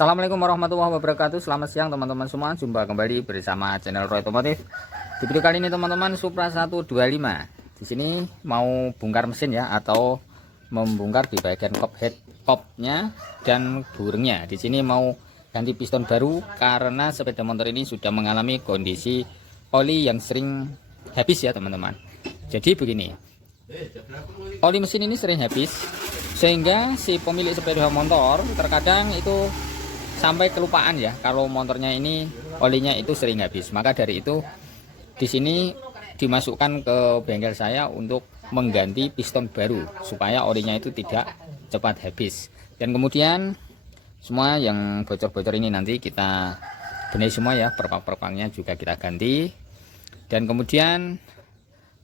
Assalamualaikum warahmatullahi wabarakatuh. Selamat siang teman-teman semua. Jumpa kembali bersama channel Roy Otomotif. Di video kali ini teman-teman, Supra 125. Di sini mau bongkar mesin ya, atau membongkar di bagian kop head kopnya dan burungnya. Di sini mau ganti piston baru karena sepeda motor ini sudah mengalami kondisi oli yang sering habis ya teman-teman. Jadi begini, oli mesin ini sering habis sehingga si pemilik sepeda motor terkadang itu sampai kelupaan ya kalau motornya ini olinya itu sering habis. Maka dari itu di sini dimasukkan ke bengkel saya untuk mengganti piston baru supaya olinya itu tidak cepat habis. Dan kemudian semua yang bocor-bocor ini nanti kita benahi semua ya, perpak-perpaknya juga kita ganti. Dan kemudian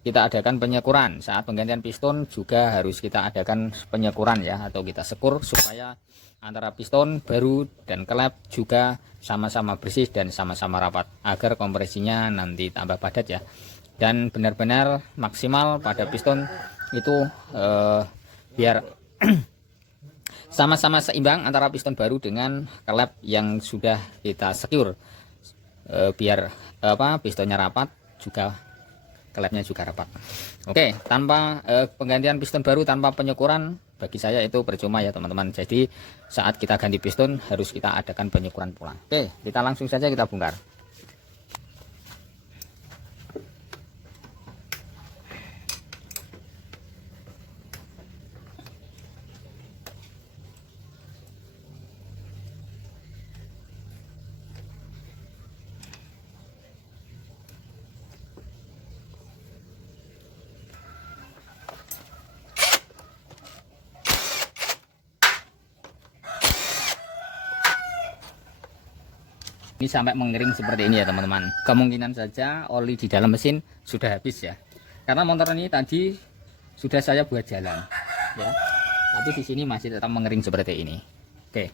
kita adakan penyekuran. Saat penggantian piston juga harus kita adakan penyekuran ya, atau kita sekur supaya antara piston baru dan kelep juga sama-sama bersih dan sama-sama rapat agar kompresinya nanti tambah padat ya, dan benar-benar maksimal pada piston itu biar sama-sama seimbang antara piston baru dengan kelep yang sudah kita secure, biar pistonnya rapat juga kelepnya juga rapat. Oke, tanpa penggantian piston baru tanpa penyekuran bagi saya itu percuma ya teman-teman. Jadi saat kita ganti piston harus kita adakan penyekuran pulang. Oke, kita langsung saja kita bongkar. Ini sampai mengering seperti ini ya teman-teman. Kemungkinan saja oli di dalam mesin sudah habis ya, karena motor ini tadi sudah saya buat jalan ya, tapi di sini masih tetap mengering seperti ini. Oke,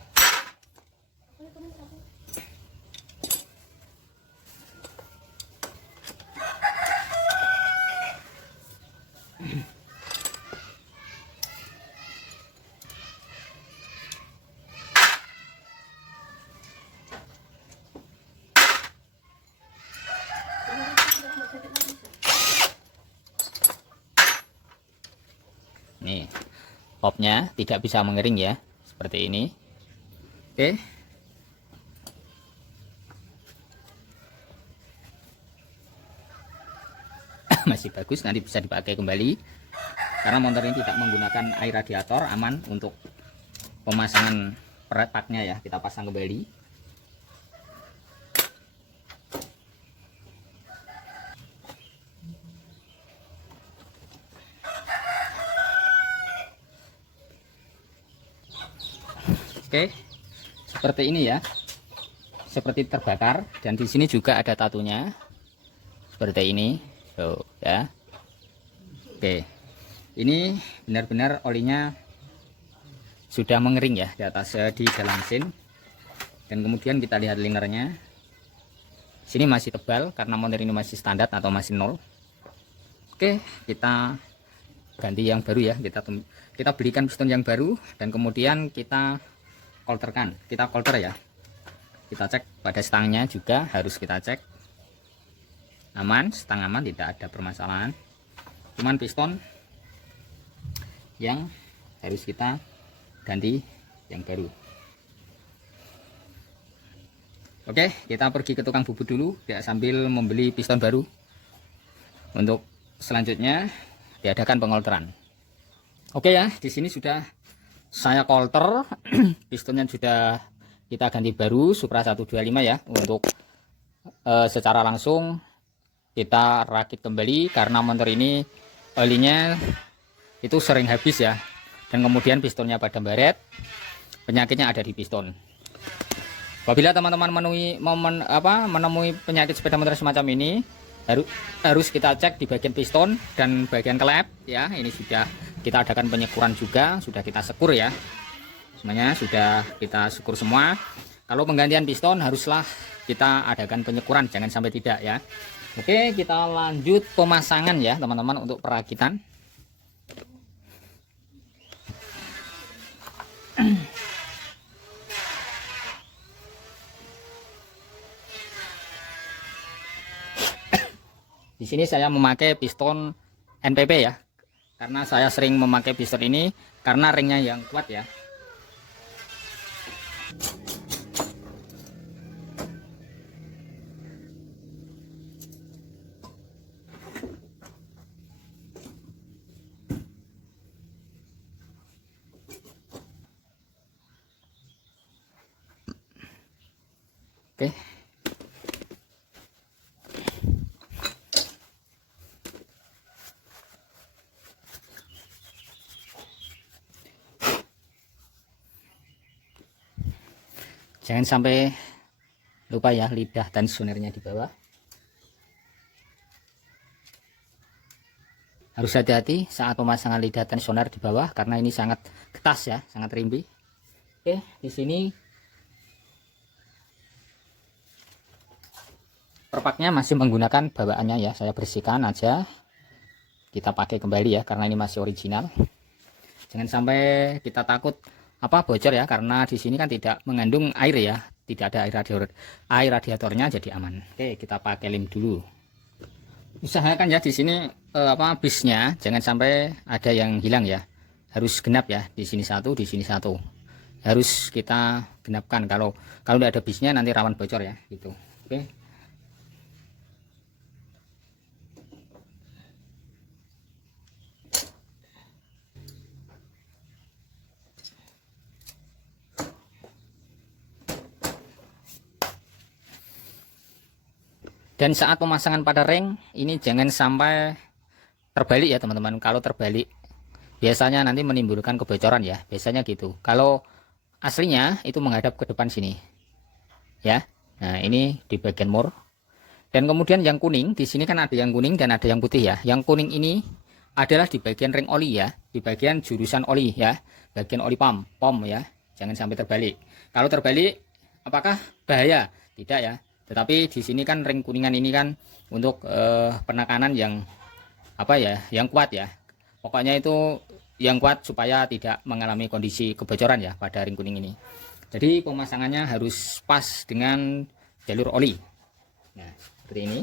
nih popnya tidak bisa mengering ya, seperti ini. Oke, masih bagus, nanti bisa dipakai kembali karena motor ini tidak menggunakan air radiator, aman untuk pemasangan peretpaknya ya. Kita pasang kembali. Oke, seperti ini ya, seperti terbakar, dan di sini juga ada tatunya seperti ini tuh ya. Oke, ini benar-benar olinya sudah mengering ya di atas, di dalam mesin. Dan kemudian kita lihat linernya, sini masih tebal karena motor ini masih standar atau masih nol. Oke, kita ganti yang baru ya, kita belikan piston yang baru, dan kemudian kita kolterkan, kita kolter ya, kita cek pada stangnya juga harus kita cek aman, stang aman, tidak ada permasalahan, cuman piston yang harus kita ganti yang baru. Oke, kita pergi ke tukang bubut dulu ya, sambil membeli piston baru. Untuk selanjutnya diadakan pengolteran. Oke ya, di sini sudah saya kolter, pistonnya sudah kita ganti baru, Supra 125 ya. Untuk secara langsung kita rakit kembali karena motor ini olinya itu sering habis ya, dan kemudian pistonnya pada baret, penyakitnya ada di piston. Apabila teman-teman menemui penyakit sepeda motor semacam ini, harus kita cek di bagian piston dan bagian kelep ya. Ini sudah kita adakan penyekuran juga, sudah kita sekur ya, semuanya sudah kita sekur semua. Kalau penggantian piston haruslah kita adakan penyekuran, jangan sampai tidak ya. Oke, kita lanjut pemasangan ya teman-teman untuk perakitan. Di sini saya memakai piston NPP ya, karena saya sering memakai piston ini karena ringnya yang kuat ya. Oke. Jangan sampai lupa ya lidah tensionernya di bawah. Harus hati-hati saat pemasangan lidah tensioner di bawah karena ini sangat ketas ya, sangat rimbi. Oke, di sini perpaknya masih menggunakan bawaannya ya, saya bersihkan aja. Kita pakai kembali ya karena ini masih original. Jangan sampai kita takut bocor ya, karena di sini kan tidak mengandung air ya, tidak ada air radiatornya, jadi aman. Oke, kita pakai lem dulu. Usahakan ya di sini bisnya jangan sampai ada yang hilang ya, harus genap ya, di sini satu, di sini satu, harus kita genapkan. Kalau tidak ada bisnya nanti rawan bocor ya gitu. Oke. Dan saat pemasangan pada ring ini jangan sampai terbalik ya teman-teman. Kalau terbalik biasanya nanti menimbulkan kebocoran ya, biasanya gitu. Kalau aslinya itu menghadap ke depan sini ya. Nah, ini di bagian mur. Dan kemudian yang kuning di sini kan ada yang kuning dan ada yang putih ya. Yang kuning ini adalah di bagian ring oli ya, di bagian jurusan oli ya, bagian oli pom ya. Jangan sampai terbalik. Kalau terbalik apakah bahaya? Tidak ya. Tetapi di sini kan ring kuningan ini kan untuk penekanan yang yang kuat ya. Pokoknya itu yang kuat supaya tidak mengalami kondisi kebocoran ya pada ring kuning ini. Jadi pemasangannya harus pas dengan jalur oli. Nah, seperti ini.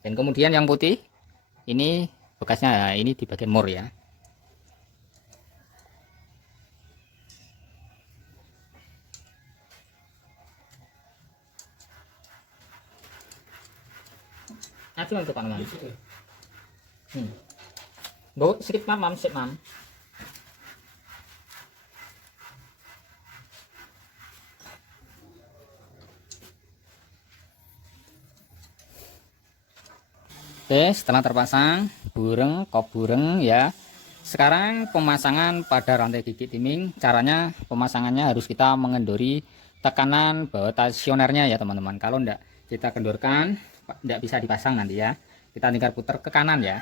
Dan kemudian yang putih ini bekasnya, ini di bagian mur ya. Acu untuk tanaman. Bawa sedikit mam, sip mam. Oke, setelah terpasang bureng, kop bureng ya. Sekarang pemasangan pada rantai gigi timing. Caranya pemasangannya harus kita mengendori tekanan bawah tensionernya ya teman-teman. Kalau enggak kita kendorkan, enggak bisa dipasang nanti ya. Kita tinggal putar ke kanan ya.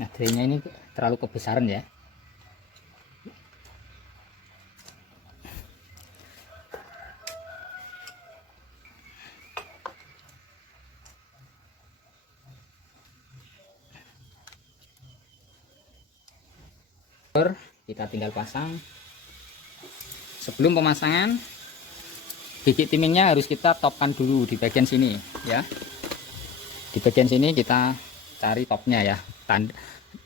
Nah, drainnya ini terlalu kebesaran ya. Kita tinggal pasang. Sebelum pemasangan gigi timingnya harus kita topkan dulu di bagian sini ya. Di bagian sini kita cari topnya ya,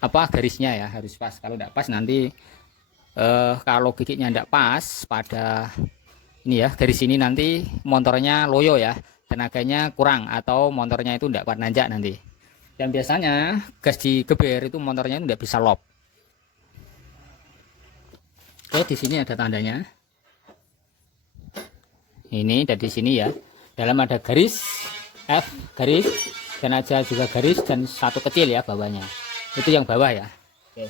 garisnya ya harus pas. Kalau tidak pas nanti kalau giginya tidak pas pada ini ya, garis ini nanti motornya loyo ya, tenaganya kurang atau motornya itu tidak kuat nanjak nanti. Dan biasanya gas digeber itu motornya itu tidak bisa lop. Oke, di sini ada tandanya. Ini dari sini ya. Dalam ada garis F, garis, dan ada juga garis dan satu kecil ya bawahnya. Itu yang bawah ya. Oke.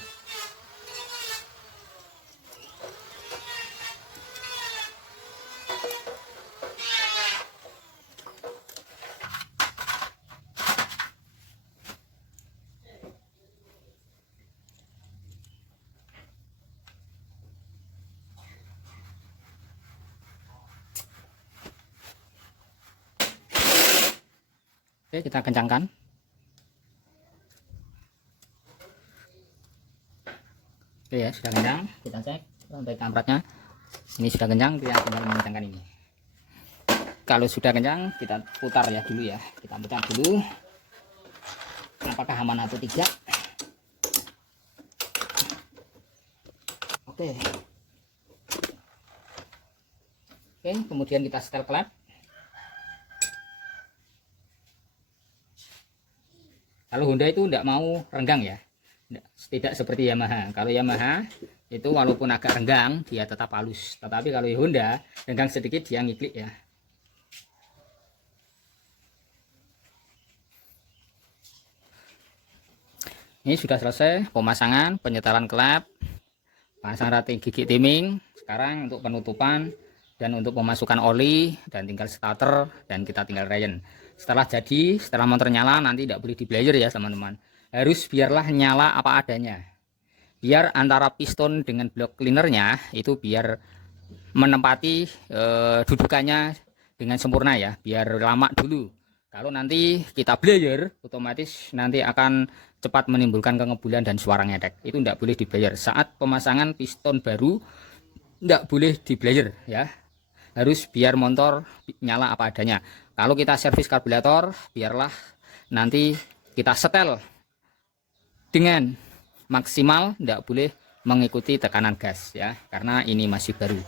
Oke, kita kencangkan. Oke ya, sudah kencang. Kita cek sampai kampratnya. Ini sudah kencang, kita tinggal mengencangkan ini. Kalau sudah kencang, kita putar ya dulu ya. Kita putar dulu. Apakah aman atau tidak? Oke. Oke, kemudian kita setel klep. Kalau Honda itu tidak mau renggang ya, tidak seperti Yamaha. Kalau Yamaha itu walaupun agak renggang dia tetap halus, tetapi kalau Honda renggang sedikit dia ngiklik ya. Ini sudah selesai pemasangan, penyetelan klep, pasang rantai gigi timing. Sekarang untuk penutupan dan untuk pemasukan oli, dan tinggal starter, dan kita tinggal rayon. Setelah jadi, setelah motor nyala, nanti tidak boleh di blazer ya teman-teman. Harus biarlah nyala apa adanya. Biar antara piston dengan blok cleanernya itu biar menempati dudukannya dengan sempurna ya. Biar lama dulu. Kalau nanti kita blazer, otomatis nanti akan cepat menimbulkan kengebulan dan suara ngedek. Itu tidak boleh di blazer. Saat pemasangan piston baru, tidak boleh di blazer ya. Harus biar motor nyala apa adanya. Kalau kita servis karburator, biarlah nanti kita setel dengan maksimal, tidak boleh mengikuti tekanan gas ya, karena ini masih baru.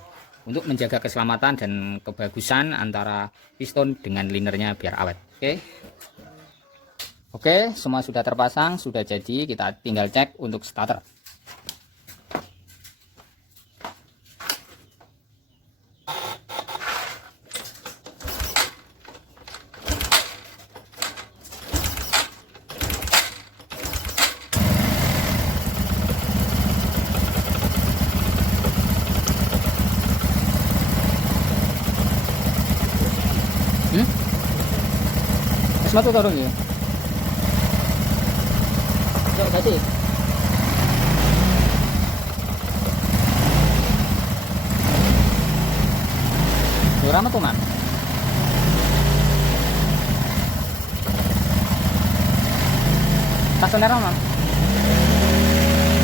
Untuk menjaga keselamatan dan kebagusan antara piston dengan linernya biar awet. Oke, semua sudah terpasang, sudah jadi. Kita tinggal cek untuk starter. Semua tuh tarung ya. Yuk kasih. Berapa tuh man? Stasioner man.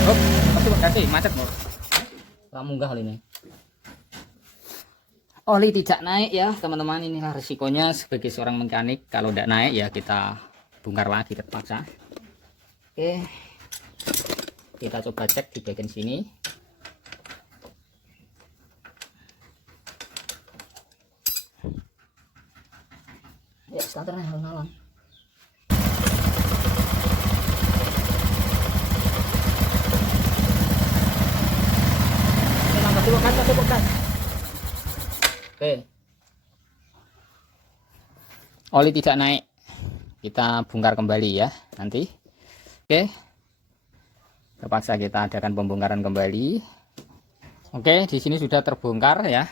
Oh, pasti kasih macet mau. Kamu munggah kali ini. Oli tidak naik ya teman-teman, inilah resikonya sebagai seorang mekanik. Kalau tidak naik ya kita bongkar lagi terpaksa. Oke, kita coba cek di bagian sini. Ya starternya nyala. Kasih bekas. Oke, oli tidak naik, kita bongkar kembali ya nanti. Oke, terpaksa kita adakan pembongkaran kembali. Oke, di sini sudah terbongkar ya,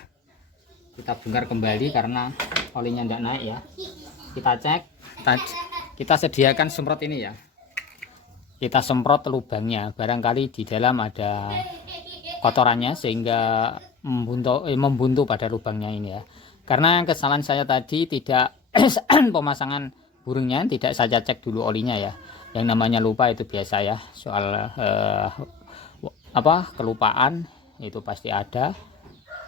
kita bongkar kembali karena olinya tidak naik ya. Kita cek, kita sediakan semprot ini ya, kita semprot lubangnya, barangkali di dalam ada kotorannya sehingga membuntu pada lubangnya ini ya. Karena kesalahan saya tadi tidak pemasangan burungnya, tidak saja cek dulu olinya ya. Yang namanya lupa itu biasa ya, soal kelupaan itu pasti ada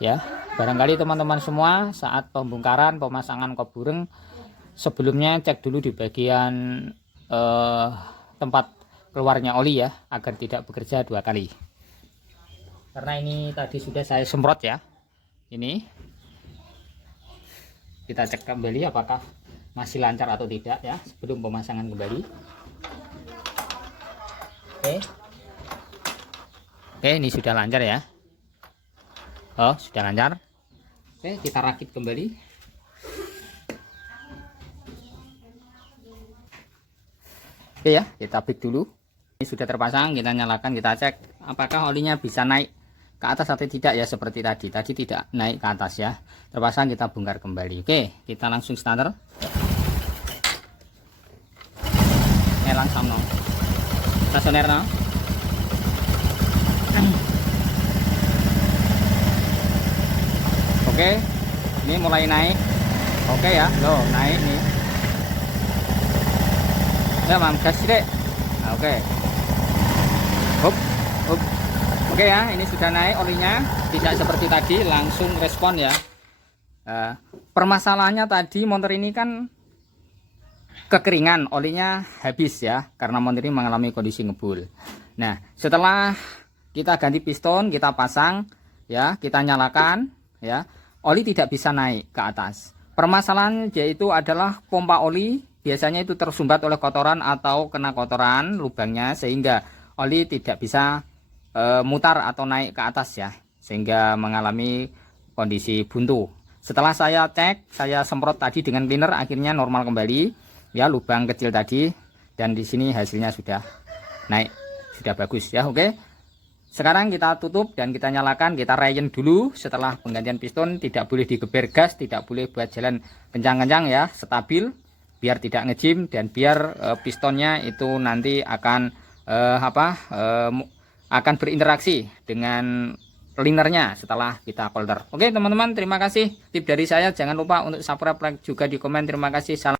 ya. Barangkali teman-teman semua saat pembongkaran pemasangan kop burung sebelumnya cek dulu di bagian tempat keluarnya oli ya, agar tidak bekerja dua kali. Karena ini tadi sudah saya semprot ya, ini kita cek kembali apakah masih lancar atau tidak ya sebelum pemasangan kembali. Oke, ini sudah lancar ya. Oh, sudah lancar. Oke, kita rakit kembali. Oke ya, kita break dulu. Ini sudah terpasang, kita nyalakan, kita cek apakah olinya bisa naik ke atas atau tidak ya, seperti tadi tidak naik ke atas ya, terpasang. Kita bongkar kembali. Oke, kita langsung starter. Langsung no stasioner no. Oke, ini mulai naik. Oke ya, loh naik nih ya, mam gas deh. Oke, up Oke ya, ini sudah naik olinya, tidak seperti tadi langsung respon ya. Permasalahannya tadi motor ini kan kekeringan, olinya habis ya, karena motor ini mengalami kondisi ngebul. Nah, setelah kita ganti piston, kita pasang ya, kita nyalakan ya, oli tidak bisa naik ke atas. Permasalahan yaitu adalah pompa oli biasanya itu tersumbat oleh kotoran atau kena kotoran lubangnya, sehingga oli tidak bisa mutar atau naik ke atas ya, sehingga mengalami kondisi buntu. Setelah saya cek, saya semprot tadi dengan cleaner, akhirnya normal kembali ya, lubang kecil tadi, dan di sini hasilnya sudah naik, sudah bagus ya. Oke, sekarang kita tutup dan kita nyalakan, kita rayen dulu. Setelah penggantian piston tidak boleh digeber gas, tidak boleh buat jalan kencang-kencang ya, stabil biar tidak ngejim, dan biar pistonnya itu nanti akan akan berinteraksi dengan linernya setelah kita polder. Oke teman-teman, terima kasih tip dari saya. Jangan lupa untuk subscribe, like juga di komen. Terima kasih. Salam.